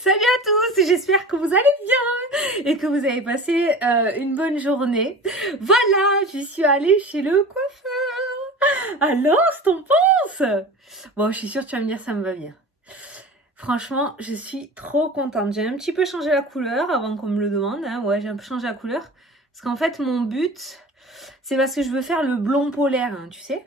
Salut à tous, j'espère que vous allez bien et que vous avez passé une bonne journée. Voilà, je suis allée chez le coiffeur. Alors, ce t'en penses? Bon, je suis sûre que tu vas me dire ça me va bien. Franchement, je suis trop contente. J'ai un petit peu changé la couleur avant qu'on me le demande. Hein. Ouais, j'ai un peu changé la couleur. Parce qu'en fait, mon but, c'est parce que je veux faire le blond polaire, hein, tu sais.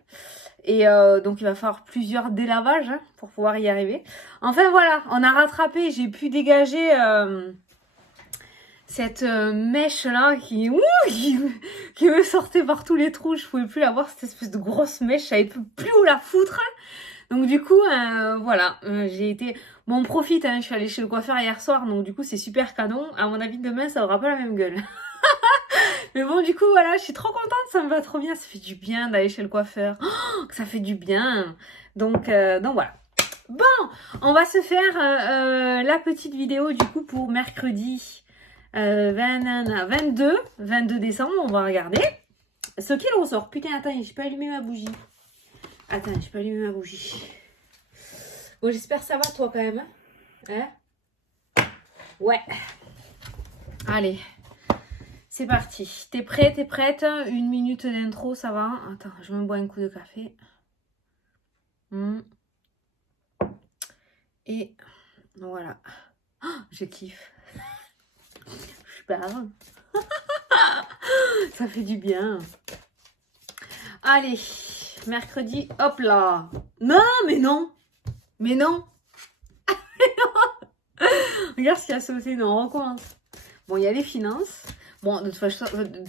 Et donc il va falloir plusieurs délavages hein, pour pouvoir y arriver. Enfin voilà, on a rattrapé, j'ai pu dégager cette mèche là qui me sortait par tous les trous. Je pouvais plus la voir, cette espèce de grosse mèche, je savais plus où la foutre. Donc du coup, voilà, j'ai été... Bon, on profite, hein, je suis allée chez le coiffeur hier soir, donc du coup c'est super canon. À mon avis, demain, ça aura pas la même gueule. Mais bon, du coup, voilà, je suis trop contente, ça me va trop bien. Ça fait du bien d'aller chez le coiffeur. Oh, ça fait du bien. Donc voilà. Bon, on va se faire la petite vidéo du coup pour mercredi 22 décembre. On va regarder ce qu'il ressort. Putain, attends, j'ai pas allumé ma bougie. Attends, j'ai pas allumé ma bougie. Bon, j'espère que ça va toi quand même. Hein? Ouais. Allez. C'est parti. T'es prêt, t'es prête? Une minute d'intro, ça va? Attends, je me bois un coup de café. Et voilà. Oh, je kiffe. Je parle. Ça fait du bien. Allez, mercredi, hop là. Non, mais non. Mais non. Regarde ce qu'il y a sauté. Non, on recommence. Bon, il y a les finances. Bon, de toute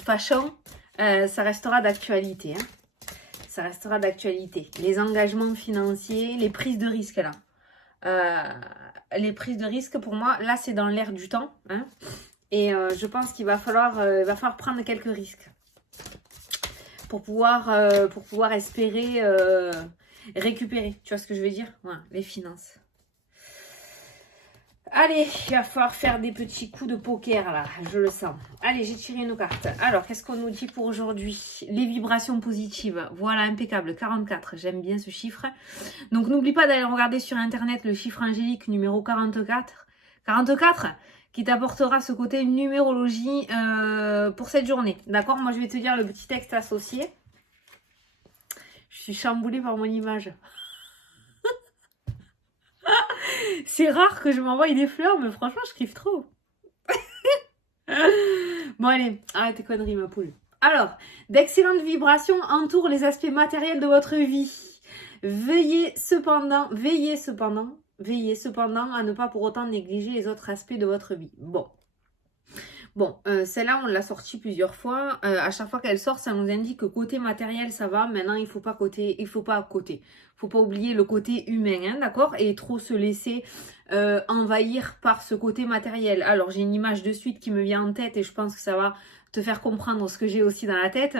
façon ça restera d'actualité. Hein. Ça restera d'actualité. Les engagements financiers, les prises de risque là. Les prises de risque, pour moi, là, c'est dans l'air du temps. Hein. Et je pense qu'il va falloir prendre quelques risques pour pouvoir espérer récupérer. Tu vois ce que je veux dire? Voilà, les finances. Allez, il va falloir faire des petits coups de poker là, je le sens. Allez, j'ai tiré nos cartes. Alors, qu'est-ce qu'on nous dit pour aujourd'hui? Les vibrations positives. Voilà, impeccable, 44. J'aime bien ce chiffre. Donc, n'oublie pas d'aller regarder sur Internet le chiffre angélique numéro 44. 44 qui t'apportera ce côté numérologie pour cette journée. D'accord? Moi, je vais te dire le petit texte associé. Je suis chamboulée par mon image. C'est rare que je m'envoie des fleurs, mais franchement, je kiffe trop. Bon, allez, arrête tes conneries, ma poule. Alors, d'excellentes vibrations entourent les aspects matériels de votre vie. Veillez cependant à ne pas pour autant négliger les autres aspects de votre vie. Bon, celle-là, on l'a sortie plusieurs fois. À chaque fois qu'elle sort, ça nous indique que côté matériel, ça va. Maintenant, il faut pas oublier le côté humain, hein, d'accord? Et trop se laisser envahir par ce côté matériel. Alors, j'ai une image de suite qui me vient en tête et je pense que ça va te faire comprendre ce que j'ai aussi dans la tête.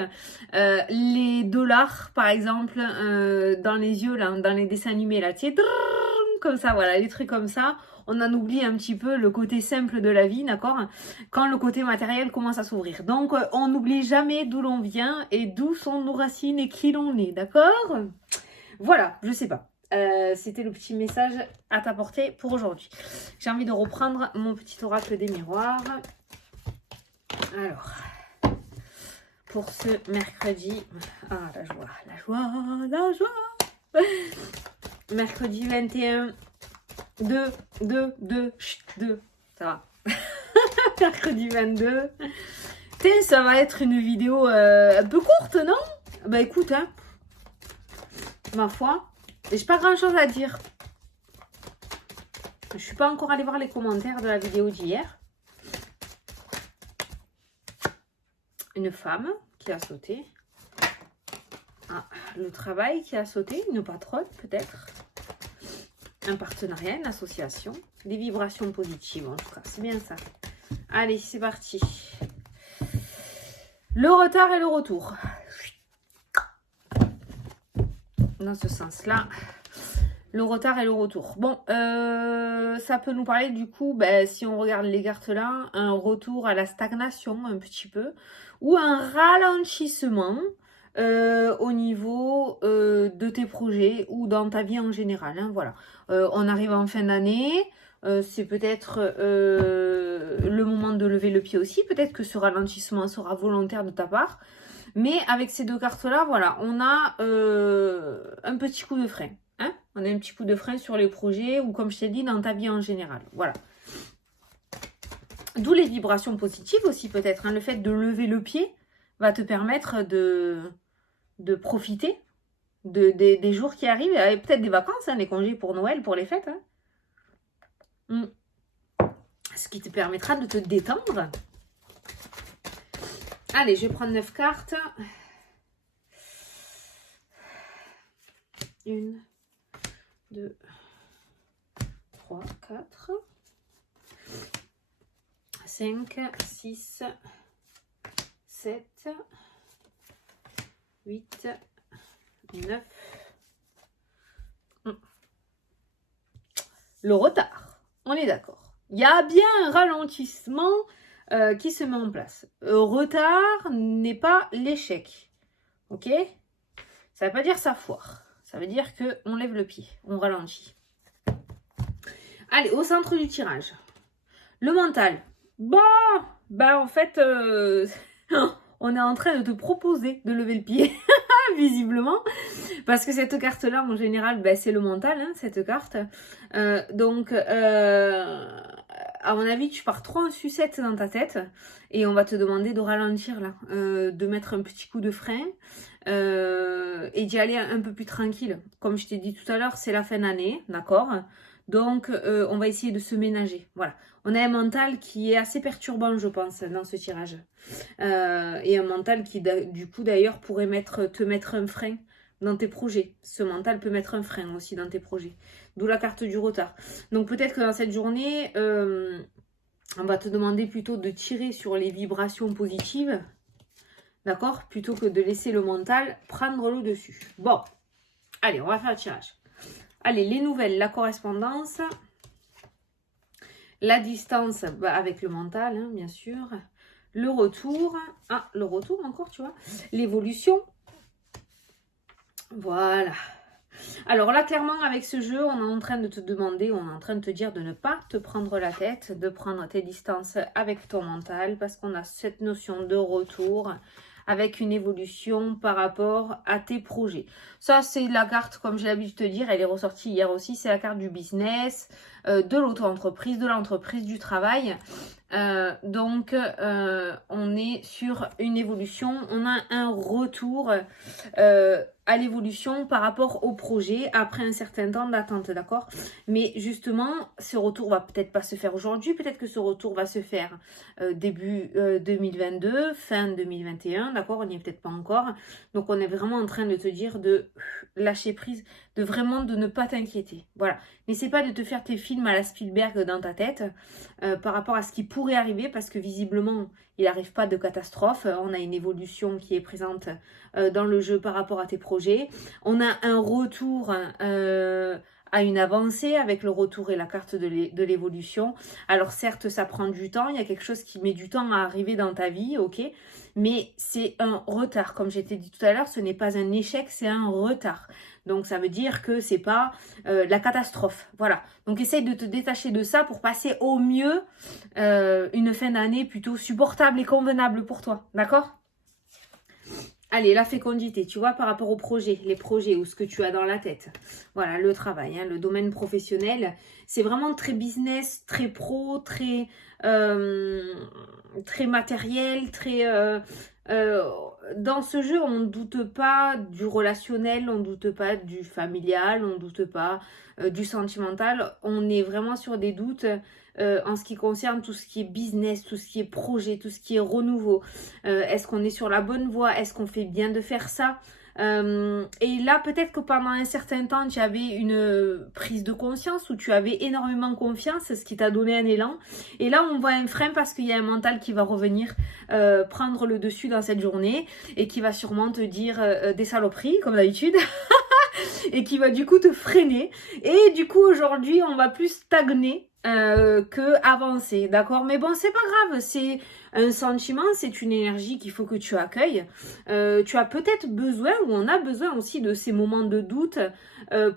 Les dollars, par exemple, dans les yeux, là, dans les dessins animés, là, tu sais, comme ça, voilà, les trucs comme ça. On en oublie un petit peu le côté simple de la vie, d'accord? Quand le côté matériel commence à s'ouvrir. Donc, on n'oublie jamais d'où l'on vient et d'où sont nos racines et qui l'on est, d'accord? Voilà, je sais pas. C'était le petit message à t'apporter pour aujourd'hui. J'ai envie de reprendre mon petit oracle des miroirs. Alors, pour ce mercredi... Ah, la joie, la joie, la joie. Mercredi 21... 2, ça va. Mercredi 22. Ça va être une vidéo un peu courte, non? Bah écoute, hein, ma foi, j'ai pas grand chose à dire. Je suis pas encore allée voir les commentaires de la vidéo d'hier. Une femme qui a sauté. Ah, le travail qui a sauté, une patronne peut-être. Un partenariat, une association, des vibrations positives en tout cas, c'est bien ça. Allez, c'est parti. Le retard et le retour. Dans ce sens-là, le retard et le retour. Bon, ça peut nous parler du coup, si on regarde les cartes là, un retour à la stagnation un petit peu, ou un ralentissement au niveau de tes projets ou dans ta vie en général. Hein, voilà. On arrive en fin d'année. c'est peut-être le moment de lever le pied aussi. Peut-être que ce ralentissement sera volontaire de ta part. Mais avec ces deux cartes-là, voilà, on a un petit coup de frein. Hein, on a un petit coup de frein sur les projets ou comme je t'ai dit, dans ta vie en général. Voilà. D'où les vibrations positives aussi peut-être. Hein. Le fait de lever le pied va te permettre de profiter des jours qui arrivent. Et peut-être des vacances, hein, les congés pour Noël, pour les fêtes. Hein. Ce qui te permettra de te détendre. Allez, je vais prendre 9 cartes. 1, 2, 3, 4, 5, 6, 7, 8, 9. Le retard, on est d'accord. Il y a bien un ralentissement qui se met en place. Retard n'est pas l'échec. Ok? Ça ne veut pas dire ça foire. Ça veut dire qu'on lève le pied, on ralentit. Allez, au centre du tirage. Le mental. Bah en fait, on est en train de te proposer de lever le pied, visiblement. Parce que cette carte-là, en général, bah, c'est le mental, hein, cette carte. Donc, à mon avis, tu pars trop en sucette dans ta tête. Et on va te demander de ralentir, là. De mettre un petit coup de frein. Et d'y aller un peu plus tranquille. Comme je t'ai dit tout à l'heure, c'est la fin d'année, d'accord? Donc, on va essayer de se ménager. Voilà. On a un mental qui est assez perturbant, je pense, dans ce tirage. Et un mental qui, du coup, d'ailleurs, pourrait te mettre un frein dans tes projets. Ce mental peut mettre un frein aussi dans tes projets. D'où la carte du retard. Donc, peut-être que dans cette journée, on va te demander plutôt de tirer sur les vibrations positives. D'accord? Plutôt que de laisser le mental prendre le dessus. Bon. Allez, on va faire le tirage. Allez, les nouvelles, la correspondance, la distance avec le mental, hein, bien sûr, le retour, le retour encore, tu vois, l'évolution, voilà. Alors là, clairement, avec ce jeu, on est en train de te demander, on est en train de te dire de ne pas te prendre la tête, de prendre tes distances avec ton mental, parce qu'on a cette notion de retour, avec une évolution par rapport à tes projets. Ça, c'est la carte, comme j'ai l'habitude de te dire, elle est ressortie hier aussi, c'est la carte du business, de l'auto-entreprise, de l'entreprise, du travail. Donc, on est sur une évolution, on a un retour à l'évolution par rapport au projet après un certain temps d'attente, d'accord? Mais justement, ce retour va peut-être pas se faire aujourd'hui, peut-être que ce retour va se faire début 2022, fin 2021, d'accord? On n'y est peut-être pas encore. Donc, on est vraiment en train de te dire de lâcher prise, de vraiment de ne pas t'inquiéter. Voilà. N'essaie pas de te faire tes films à la Spielberg dans ta tête par rapport à ce qui pourrait arriver, parce que visiblement, il n'arrive pas de catastrophe. On a une évolution qui est présente dans le jeu par rapport à tes projets. On a un retour à une avancée avec le retour et la carte de l'évolution. Alors certes, ça prend du temps. Il y a quelque chose qui met du temps à arriver dans ta vie, ok? Mais c'est un retard. Comme j'ai dit tout à l'heure, ce n'est pas un échec, c'est un retard. Donc ça veut dire que c'est pas la catastrophe. Voilà. Donc essaye de te détacher de ça pour passer au mieux une fin d'année plutôt supportable et convenable pour toi. D'accord? Allez, la fécondité, tu vois, par rapport aux projets, les projets ou ce que tu as dans la tête. Voilà, le travail, hein, le domaine professionnel. C'est vraiment très business, très pro, très matériel, très... dans ce jeu, on ne doute pas du relationnel, on ne doute pas du familial, on ne doute pas du sentimental. On est vraiment sur des doutes en ce qui concerne tout ce qui est business, tout ce qui est projet, tout ce qui est renouveau. Est-ce qu'on est sur la bonne voie? Est-ce qu'on fait bien de faire ça? Et là, peut-être que pendant un certain temps, tu avais une prise de conscience où tu avais énormément confiance, ce qui t'a donné un élan. Et là, on voit un frein parce qu'il y a un mental qui va revenir prendre le dessus dans cette journée et qui va sûrement te dire des saloperies, comme d'habitude. Et qui va du coup te freiner. Et du coup, aujourd'hui, on va plus stagner que avancer, d'accord? Mais bon, c'est pas grave, c'est un sentiment, c'est une énergie qu'il faut que tu accueilles. Tu as peut-être besoin, ou on a besoin aussi de ces moments de doute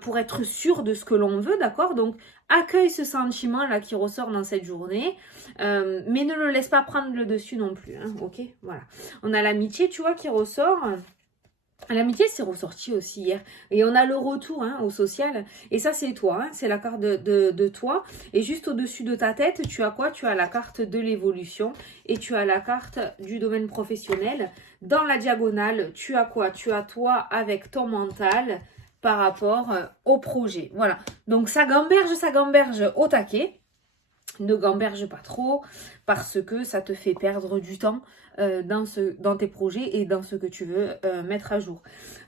pour être sûr de ce que l'on veut, d'accord? Donc, accueille ce sentiment-là qui ressort dans cette journée, mais ne le laisse pas prendre le dessus non plus, hein, ok? Voilà. On a l'amitié, tu vois, qui ressort. L'amitié, c'est ressorti aussi hier. Et on a le retour hein, au social. Et ça, c'est toi. Hein, c'est la carte de toi. Et juste au-dessus de ta tête, tu as quoi? Tu as la carte de l'évolution. Et tu as la carte du domaine professionnel. Dans la diagonale, tu as quoi? Tu as toi avec ton mental par rapport au projet. Voilà. Donc, ça gamberge au taquet. Ne gamberge pas trop parce que ça te fait perdre du temps dans tes projets et dans ce que tu veux mettre à jour.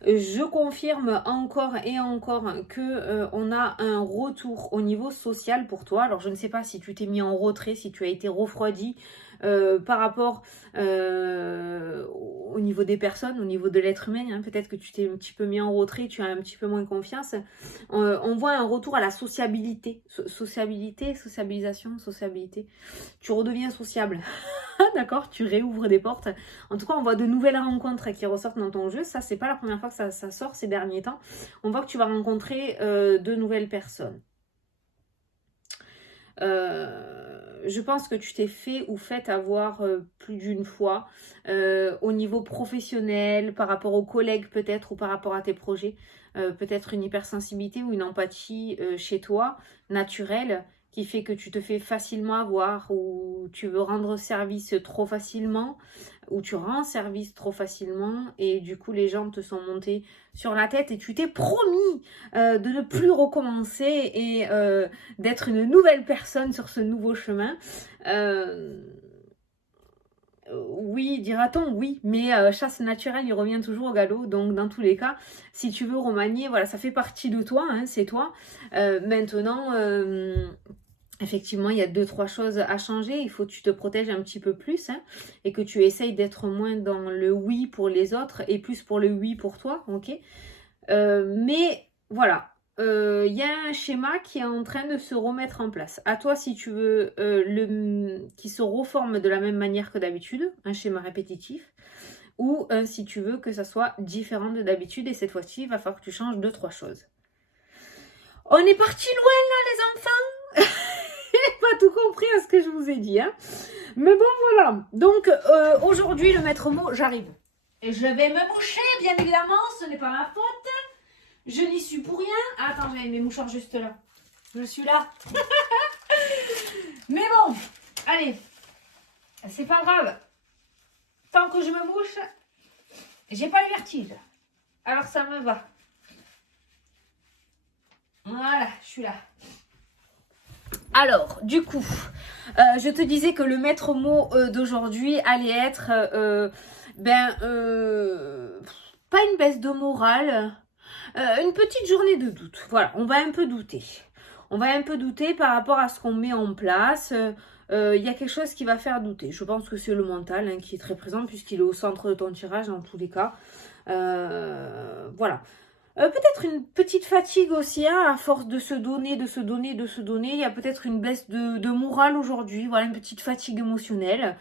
Je confirme encore et encore que on a un retour au niveau social pour toi. Alors je ne sais pas si tu t'es mis en retrait, si tu as été refroidi par rapport au niveau des personnes, au niveau de l'être humain. Hein. Peut-être que tu t'es un petit peu mis en retrait, tu as un petit peu moins confiance. On voit un retour à la sociabilité. Sociabilisation, sociabilité. Tu redeviens sociable. D'accord? Tu réouvres des portes. En tout cas, on voit de nouvelles rencontres qui ressortent dans ton jeu. Ça, c'est pas la première fois que ça sort ces derniers temps. On voit que tu vas rencontrer de nouvelles personnes. Je pense que tu t'es fait ou fait avoir plus d'une fois au niveau professionnel, par rapport aux collègues peut-être ou par rapport à tes projets, peut-être une hypersensibilité ou une empathie chez toi naturelle qui fait que tu te fais facilement avoir ou tu veux rendre service trop facilement ou tu rends service trop facilement et du coup les gens te sont montés sur la tête et tu t'es promis de ne plus recommencer et d'être une nouvelle personne sur ce nouveau chemin. Oui, dira-t-on, oui, mais chasse naturelle, il revient toujours au galop. Donc, dans tous les cas, si tu veux remanier, voilà, ça fait partie de toi, hein, c'est toi. Maintenant, effectivement, il y a 2-3 choses à changer. Il faut que tu te protèges un petit peu plus hein, et que tu essayes d'être moins dans le oui pour les autres et plus pour le oui pour toi, ok? Mais voilà, il y a un schéma qui est en train de se remettre en place. À toi, si tu veux, qui se reforme de la même manière que d'habitude, un schéma répétitif, ou si tu veux que ça soit différent de d'habitude, et cette fois-ci, il va falloir que tu changes 2-3 choses. On est parti loin là, les enfants. Pas tout compris à ce que je vous ai dit, hein. Mais bon, voilà. Donc, aujourd'hui, le maître mot, j'arrive. Et je vais me moucher, bien évidemment, ce n'est pas ma faute. Je n'y suis pour rien. Ah, attends, j'ai mes mouchoirs juste là. Je suis là. Mais bon, allez. C'est pas grave. Tant que je me mouche, j'ai pas le vertige. Alors ça me va. Voilà, je suis là. Alors, du coup, je te disais que le maître mot d'aujourd'hui allait être, pas une baisse de morale, une petite journée de doute. Voilà, on va un peu douter. On va un peu douter par rapport à ce qu'on met en place. Il y a quelque chose qui va faire douter. Je pense que c'est le mental hein, qui est très présent puisqu'il est au centre de ton tirage dans tous les cas. Voilà. Peut-être une petite fatigue aussi, hein, à force de se donner. Il y a peut-être une baisse de morale aujourd'hui, voilà, une petite fatigue émotionnelle.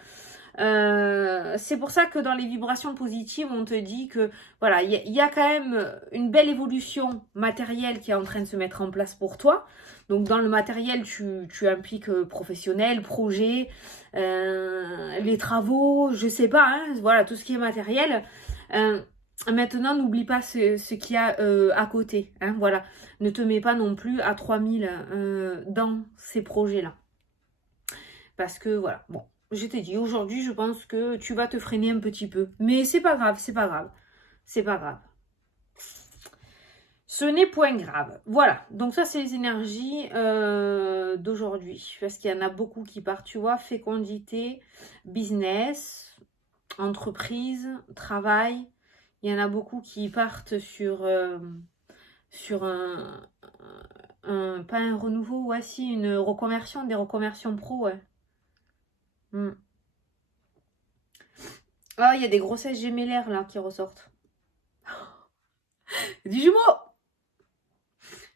C'est pour ça que dans les vibrations positives, on te dit que voilà, il y a quand même une belle évolution matérielle qui est en train de se mettre en place pour toi. Donc dans le matériel, tu impliques professionnel, projet, les travaux, je sais pas, hein, voilà, tout ce qui est matériel. Maintenant, n'oublie pas ce qu'il y a à côté. Hein, voilà. Ne te mets pas non plus à 3000 dans ces projets-là. Parce que voilà, bon, je t'ai dit, aujourd'hui, je pense que tu vas te freiner un petit peu. Mais c'est pas grave, c'est pas grave. C'est pas grave. Ce n'est point grave. Voilà, donc ça, c'est les énergies d'aujourd'hui. Parce qu'il y en a beaucoup qui partent, tu vois, fécondité, business, entreprise, travail. Il y en a beaucoup qui partent sur pas un renouveau, ouais, si, une reconversion, des reconversions pro, ouais. Ah, il y a des grossesses gémellaires, là, qui ressortent. Des jumeaux!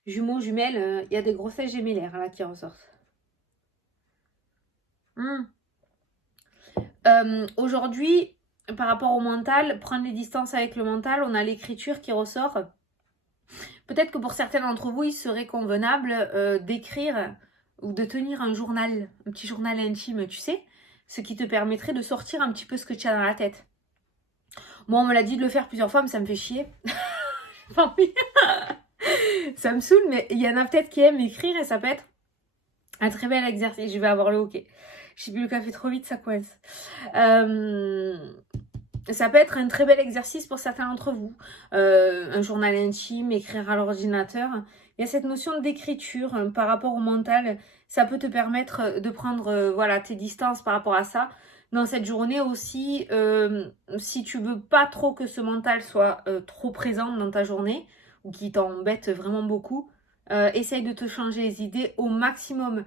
Jumeaux, jumelles, il y a des grossesses gémellaires, là, qui ressortent. Aujourd'hui, par rapport au mental, prendre les distances avec le mental, on a l'écriture qui ressort. Peut-être que pour certains d'entre vous, il serait convenable d'écrire ou de tenir un journal, un petit journal intime, tu sais, ce qui te permettrait de sortir un petit peu ce que tu as dans la tête. Moi, on me l'a dit de le faire plusieurs fois, mais ça me fait chier. Enfin, oui. Ça me saoule, mais il y en a peut-être qui aiment écrire et ça peut être un très bel exercice. Je vais avoir le hockey. J'ai bu le café trop vite, ça coince. Ça peut être un très bel exercice pour certains d'entre vous. Un journal intime, écrire à l'ordinateur. Il y a cette notion d'écriture par rapport au mental. Ça peut te permettre de prendre voilà, tes distances par rapport à ça. Dans cette journée aussi, si tu veux pas trop que ce mental soit trop présent dans ta journée ou qui t'embête vraiment beaucoup, essaye de te changer les idées au maximum.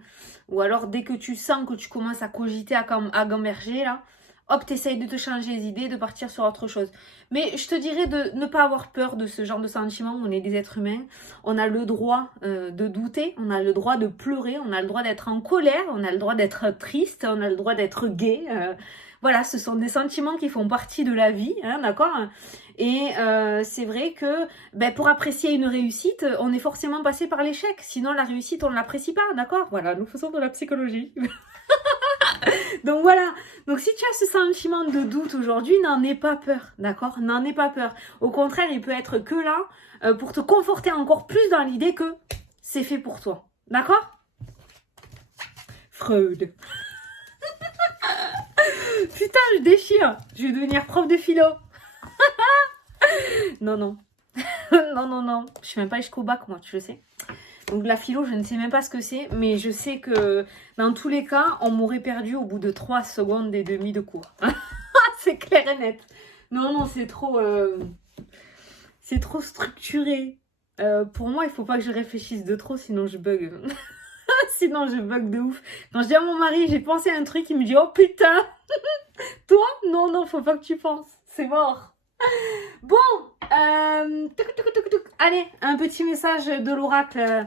Ou alors dès que tu sens que tu commences à cogiter, à gamberger là, hop, t'essayes de te changer les idées, de partir sur autre chose. Mais je te dirais de ne pas avoir peur de ce genre de sentiments. On est des êtres humains. On a le droit de douter, on a le droit de pleurer, on a le droit d'être en colère, on a le droit d'être triste, on a le droit d'être gai. Voilà, ce sont des sentiments qui font partie de la vie, hein, d'accord? Et c'est vrai que pour apprécier une réussite, on est forcément passé par l'échec. Sinon, la réussite, on ne l'apprécie pas, d'accord? Voilà, nous faisons de la psychologie. Donc voilà, donc si tu as ce sentiment de doute aujourd'hui, n'en aie pas peur, d'accord? N'en aie pas peur. Au contraire, il peut être que là pour te conforter encore plus dans l'idée que c'est fait pour toi, d'accord? Freud. Putain, je déchire. Je vais devenir prof de philo. Non, non. Non, non, non. Je suis même pas jusqu'au bac, moi, tu le sais. Donc la philo, je ne sais même pas ce que c'est, mais je sais que dans tous les cas, on m'aurait perdu au bout de 3 secondes et demie de cours. C'est clair et net. Non, non, c'est trop structuré. Pour moi, il faut pas que je réfléchisse de trop, sinon je bug. Sinon, je bug de ouf. Quand je dis à mon mari, j'ai pensé à un truc, il me dit, oh putain. Toi, non, non, faut pas que tu penses. C'est mort. Bon, allez, un petit message de l'oracle.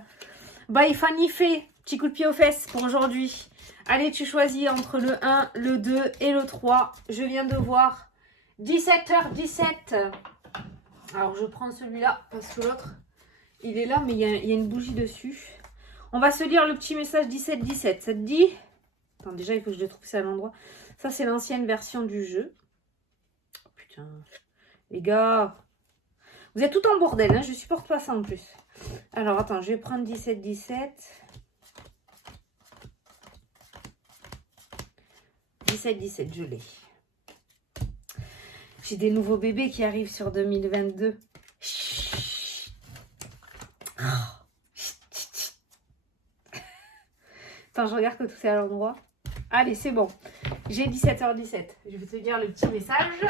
Bye Fanny Fay, petit coup de pied aux fesses pour aujourd'hui. Allez, tu choisis entre le 1, le 2 et le 3. Je viens de voir 17h17. Alors, je prends celui-là parce que l'autre, il est là, mais il y a une bougie dessus. On va se lire le petit message 17-17. Ça te dit? Attends, déjà, il faut que je le trouve ça à l'endroit. Ça, c'est l'ancienne version du jeu. Oh, putain. Les gars, vous êtes tout en bordel, hein, je supporte pas ça en plus. Alors, attends, je vais prendre 17-17. 17-17, je l'ai. J'ai des nouveaux bébés qui arrivent sur 2022. Chut. Oh. Attends, je regarde que tout est à l'endroit. Allez, c'est bon. J'ai 17h17. Je vais te dire le petit message.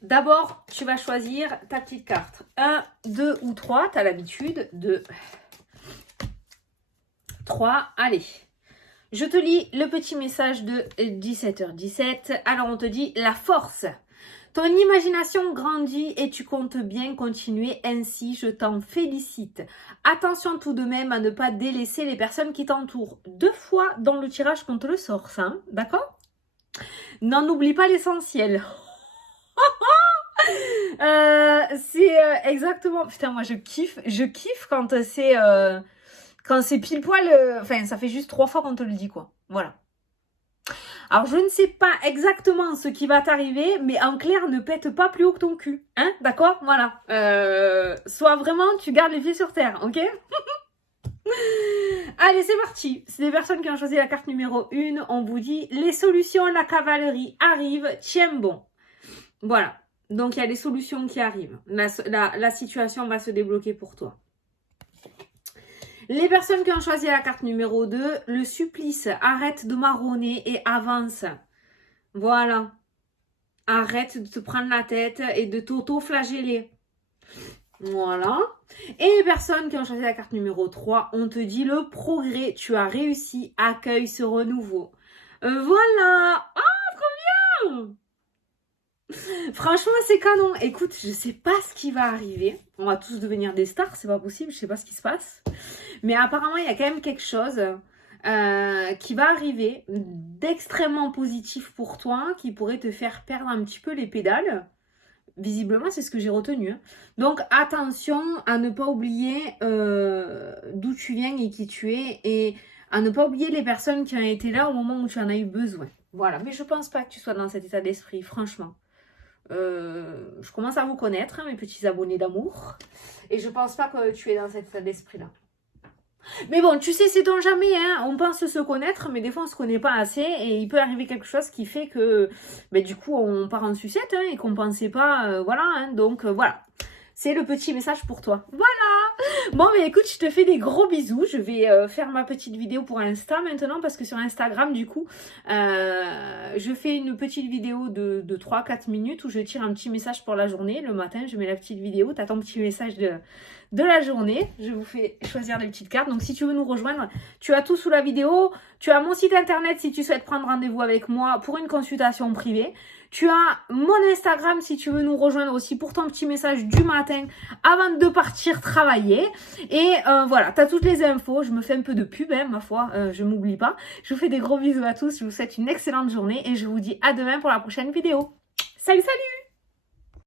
D'abord, tu vas choisir ta petite carte. 1, 2 ou 3, tu as l'habitude. 2, 3, allez. Je te lis le petit message de 17h17. Alors, on te dit la force. Ton imagination grandit et tu comptes bien continuer ainsi, je t'en félicite. Attention tout de même à ne pas délaisser les personnes qui t'entourent. 2 fois dans le tirage qu'on te le sort, ça, hein, d'accord? N'en oublie pas l'essentiel. C'est exactement... Putain, moi je kiffe quand c'est pile poil... Enfin, ça fait juste 3 fois qu'on te le dit, quoi. Voilà. Alors, je ne sais pas exactement ce qui va t'arriver, mais en clair, ne pète pas plus haut que ton cul. Hein? D'accord? Voilà. Soit vraiment, tu gardes les pieds sur terre, ok? Allez, c'est parti. C'est des personnes qui ont choisi la carte numéro 1. On vous dit, les solutions, la cavalerie arrive, tiens bon. Voilà. Donc, il y a des solutions qui arrivent. La situation va se débloquer pour toi. Les personnes qui ont choisi la carte numéro 2, le supplice, arrête de marronner et avance. Voilà. Arrête de te prendre la tête et de t'auto-flageller. Voilà. Et les personnes qui ont choisi la carte numéro 3, on te dit le progrès, tu as réussi, accueille ce renouveau. Voilà. Ah, trop bien! Franchement, c'est canon. Écoute, je sais pas ce qui va arriver. On va tous devenir des stars, c'est pas possible, je sais pas ce qui se passe. Mais apparemment, il y a quand même quelque chose qui va arriver d'extrêmement positif pour toi, qui pourrait te faire perdre un petit peu les pédales. Visiblement, c'est ce que j'ai retenu. Hein. Donc, attention à ne pas oublier d'où tu viens et qui tu es et à ne pas oublier les personnes qui ont été là au moment où tu en as eu besoin. Voilà, mais je pense pas que tu sois dans cet état d'esprit, franchement. Je commence à vous connaître, hein, mes petits abonnés d'amour. Et je pense pas que tu es dans cet état d'esprit-là. Mais bon, tu sais, c'est on jamais, hein. On pense se connaître, mais des fois on se connaît pas assez et il peut arriver quelque chose qui fait que, du coup, on part en sucette hein, et qu'on pensait pas, voilà. Hein. Donc voilà, c'est le petit message pour toi. Voilà. Bon, mais écoute, je te fais des gros bisous. Je vais faire ma petite vidéo pour Insta maintenant parce que sur Instagram, du coup, je fais une petite vidéo de 3-4 minutes où je tire un petit message pour la journée. Le matin, je mets la petite vidéo, tu as ton petit message de la journée. Je vous fais choisir les petites cartes. Donc, si tu veux nous rejoindre, tu as tout sous la vidéo. Tu as mon site internet si tu souhaites prendre rendez-vous avec moi pour une consultation privée. Tu as mon Instagram si tu veux nous rejoindre aussi pour ton petit message du matin avant de partir travailler. Et voilà, tu as toutes les infos. Je me fais un peu de pub, hein, ma foi, je m'oublie pas. Je vous fais des gros bisous à tous. Je vous souhaite une excellente journée et je vous dis à demain pour la prochaine vidéo. Salut, salut!